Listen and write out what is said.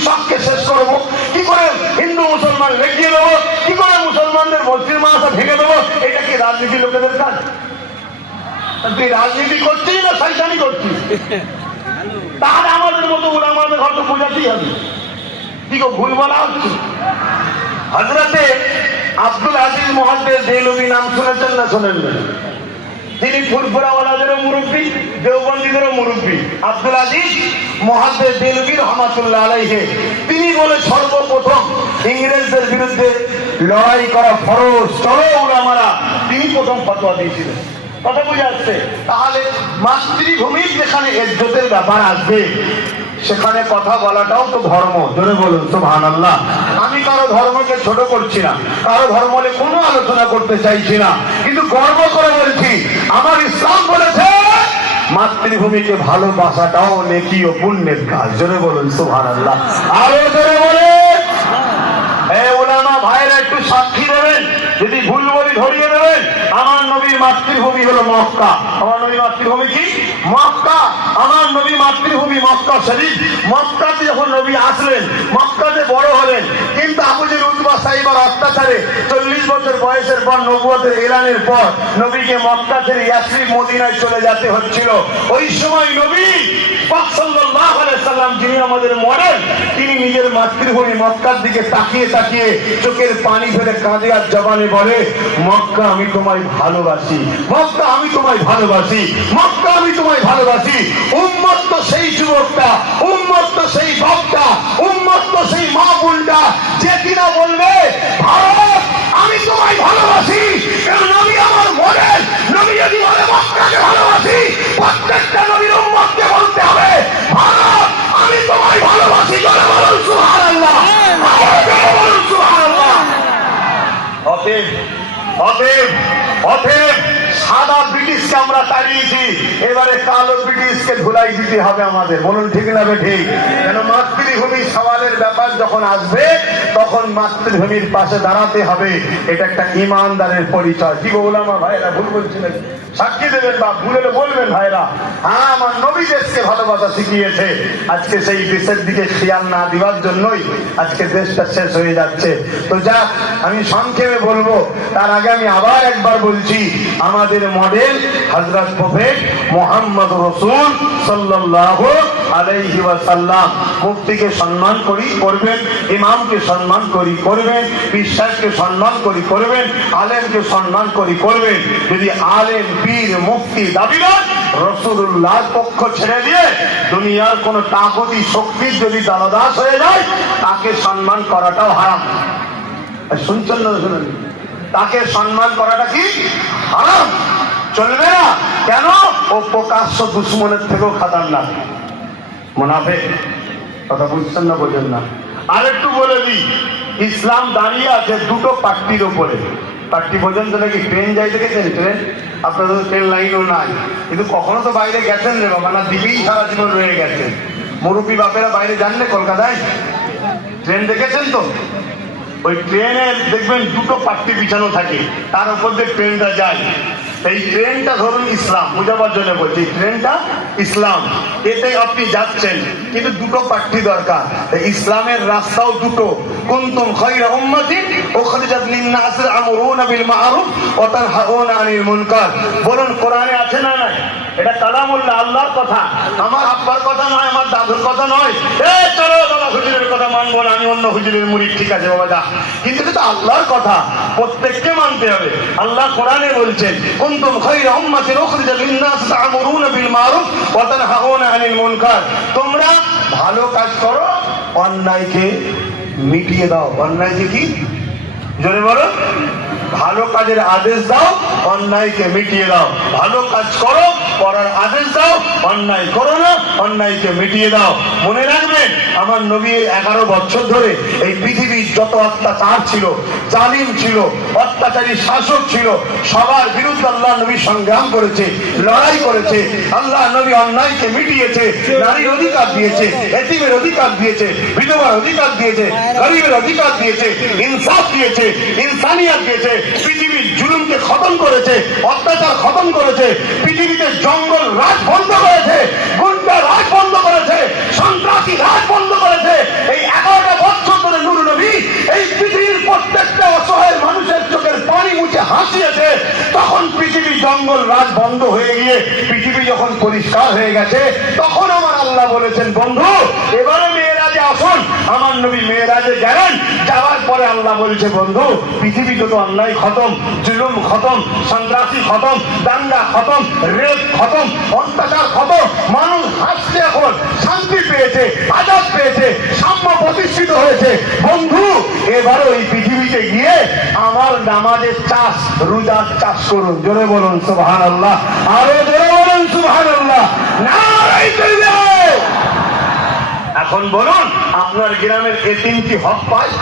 কৃষককে শেষ করব। কি করে হিন্দু মুসলমান লেগিয়ে দেবো? কি করে মুসলমানদের মসজিদ মাসা ভেঙে দেবো? এটা কি রাজনীতি লোকেদের কাজ? তুই রাজনীতি করছিস না শয়তানি করছিস? তাহলে আমাদের মতো আমাদের ঘর তো বোঝাতেই হবে। কি গো ভুল বলা হচ্ছে? হজরতে আব্দুল আজিজ মহাদ্দের দেলবি নাম শুনেছেন না শোনেন না তিনি ফুরফুরাওয়ালাদেরও মুরব্বী দেওবন্দীদেরও মুরব্বী। আব্দুল আজিজ মহাদেব দেলবি রহমাতুল্লাহ আলাইহে। তিনি বলে সর্বপ্রথম ইংরেজদের বিরুদ্ধে লড়াই করা ফরজ। চলো উলামারা তিনি প্রথম ফতোয়া দিয়েছিলেন। কথা বুঝে আসছে? তাহলে মাতৃভূমির যেখানে এজ্জতের ব্যাপার আসবে সেখানে কথা বলাটাও তো ধর্ম। জোরে বলুন তো আল্লাহ আমি কারও ধর্মকে ছোট করছি না, কারও ধর্ম নিয়ে কোনো আলোচনা করতে চাইছি না। কিন্তু গর্ব করে বলছি, আমার ইসলাম বলেছে, মাতৃভূমিকে ভালোবাসাটাও নেকি ও পুণ্যের কাজ। জোরে বলুন সুভান আল্লাহ আরও জোরে বলে ওলামা ভাইরা একটু সাক্ষী দেবেন, যদি ভুল বলি ধরিয়ে দেবেন, আমার নবীর মাতৃভূমি হলো মক্কা। আমার নবীর মাতৃভূমি কি? মক্কা। আমার নবী মাতৃভূমি মক্কা শরীফ। মক্কাতে যখন নবী আসলেন, মক্কাতে বড় হলেন, কিন্তু আবুজের উদ্বা সাহিবার অত্যাচারে চল্লিশ বছর বয়সের পর নবুয়তের এলানের পর নবীকে মক্কা ছেড়ে ইয়াসরিফ মদিনায় চলে যেতে হচ্ছিল। ওই সময় নবী সাল্লাম যিনি আমাদের মডেল, তিনি নিজের মাতৃভূমি মক্কার দিকে তাকিয়ে তাকিয়ে চোখের পানি ফেলে কাঁদে আর জবানে বলে, মক্কা, আমি তোমায় ভালোবাসি। মক্কা আমি তোমায় ভালোবাসি। মক্কা আমি তোমায় ভালোবাসি। উম্মত্ত সেই যুবকটা, উম্মত সেই বাপটা উম্মত্ত সেই কালো ধুলাই দিতে হবে আমাদের। বলুন, ঠিক না ঠিক? কেন মাতৃভূমি সওয়ালের ব্যাপার যখন আসবে, তখন মাতৃভূমির পাশে দাঁড়াতে হবে। এটা একটা ইমানদারের পরিচয়। কি বললাম ভাইরা ভুল বলছিলেন? সাক্ষী দেবেন বা ভুলে বলবেন ভাইরা হ্যাঁ আমার নবী দেশকে ভালোবাসা শিখিয়েছে। আজকে সেই দেশের দিকে খেয়াল না দেওয়ার জন্যই আজকে দেশটা শেষ হয়ে যাচ্ছে। তো যা আমি সংক্ষেপে বলব, তার আগে আমি আবার একবার বলছি, আমাদের মডেল হজরত প্রফেট মোহাম্মদ রসুল সাল্লাল্লাহু আলাইহি ওয়াসাল্লাম। সম্মান করি, করবেন, ইমামকে সম্মান করি, করবেন বিশ্বাসকে সম্মান করি, করবেন, আলেমকে সম্মান করি, করবেন। যদি আলেম, পীর দাবিদার পক্ষ ছেড়ে দিয়ে দুনিয়ার কোন শক্তির যদি দালাদাস হয়ে যায়, তাকে সম্মান করাটাও হারাম। শুনছেন না, শুনেন। তাকে সম্মান করাটা কি? হারাম। চলবে না। কেন? ও প্রকাশ্য দুশ্মনের থেকেও খাতারনাক। মোনাফে কথা বুঝছেন না বোঝেন না? আর একটু বলে দিই, ইসলাম দাঁড়িয়ে আছে দুটো পাট্টির ওপরে পাট্টি পর্যন্ত নাকি? ট্রেন যাই দেখেছেন? ট্রেন? আপনাদের ট্রেন লাইনও নাই। কিন্তু কখনো তো বাইরে গেছেন রে বাবা, না দিবেই সারা জীবন রয়ে গেছেন মুরব্বী বাপেরা বাইরে যান না কলকাতায়। ট্রেন দেখেছেন তো? ওই ট্রেনের দেখবেন দুটো পাট্টি বিছানো থাকে, তার উপর দিয়ে ট্রেনটা যায়। এই ট্রেনটা ধরুন ইসলাম, বুঝাবার জন্য বলছি ট্রেনটা ইসলাম। এতে আপনি যাচ্ছেন, কিন্তু দুটো পাট্টি দরকার। ইসলামের রাস্তাও দুটো। কুনতুম খায়রা উম্মাতিন উখরিজাত লিন-নাসি আমরুনা বিল মা'রুফ ওয়া তানহাউনা আনিল মুনকার। বলুন, কোরআনে আছে না নাই? এটা কালামুল্লাহ, আল্লাহর কথা। আমার আব্বার কথা নয়, আমার দাদুর কথা নয়। এ, চলো হুজুরের কথা মানবো না, আমি অন্য হুজুরের মুড়ি ঠিক আছে, বাবা, যা। কিন্তু এটা আল্লাহর কথা, প্রত্যেককে মানতে হবে। আল্লাহ কোরআনে বলছেন, কুনতুম খায়রা উম্মাতিন উখরিজাত লিন-নাস তা'মুরুনা বিল মা'রুফ ওয়া তানহাউনা আনিল মুনকার। তোমরা ভালো কাজ করো, অন্যায়কে মিটিয়ে দাও। অন্যায়কে কি? জোরে বলো। ভালো কাজের আদেশ দাও, অন্যায়কে মিটিয়ে দাও। ভালো কাজ করো, করার আদেশ দাও, অন্যায় করো না, অন্যায়কে মিটিয়ে দাও। মনে রাখবেন, আমার নবী এগারো বছর ধরে এই পৃথিবীর যত অত্যাচার ছিল, জালিম ছিল, অত্যাচারী শাসক ছিল, সবার বিরুদ্ধে আল্লাহ নবী সংগ্রাম করেছে, লড়াই করেছে, আল্লাহ নবী অন্যায়কে মিটিয়েছে, নারীর অধিকার দিয়েছে, এতিমের অধিকার দিয়েছে, বিধবার অধিকার দিয়েছে, গরিবের অধিকার দিয়েছে, ইনসাফ দিয়েছে, ইনসানিয়াত দিয়েছে জুলুমকে খতম করেছে, অত্যাচার খতম করেছে, পৃথিবীতে জঙ্গল রাজ বন্ধ করেছে, গুন্ডা রাজ বন্ধ করেছে, সন্ত্রাসী রাজ বন্ধ করেছে। এই এগারোটা বছর ধরে নুরু নবী এই পৃথিবীর প্রত্যেকটা অসহায় মানুষের চোখের পানি মুছে হাসিয়েছে। তখন পৃথিবী জঙ্গল রাজ বন্ধ হয়ে গিয়ে, পৃথিবী যখন পরিষ্কার হয়ে গেছে, তখন আমার আল্লাহ বলেছেন, বন্ধু, এবারে আমার নবী মেয়েরাজে গেলেন, যাওয়ার পরে আল্লাহ বলছে, বন্ধু, পৃথিবী যত অন্যায় খতম, জুলুম খতম, সন্ত্রাসী খতম, দাঙ্গা খতম, রেপ খতম, অত্যাচার খতম, মানুষ হাসছে এখন, শান্তি পেয়েছে, আজাদ পেয়েছে, সাম্য প্রতিষ্ঠিত হয়েছে। বন্ধু, এবারও এই পৃথিবীতে গিয়ে আমার নামাজের চাষ, রোজার চাষ করুন। জোরে বলুন সুবহান আল্লাহ আরও জোরে বলুন সুবহান আল্লাহ নারাই এখন বলুন আপনার গ্রামের এ তিনটি হক পায়?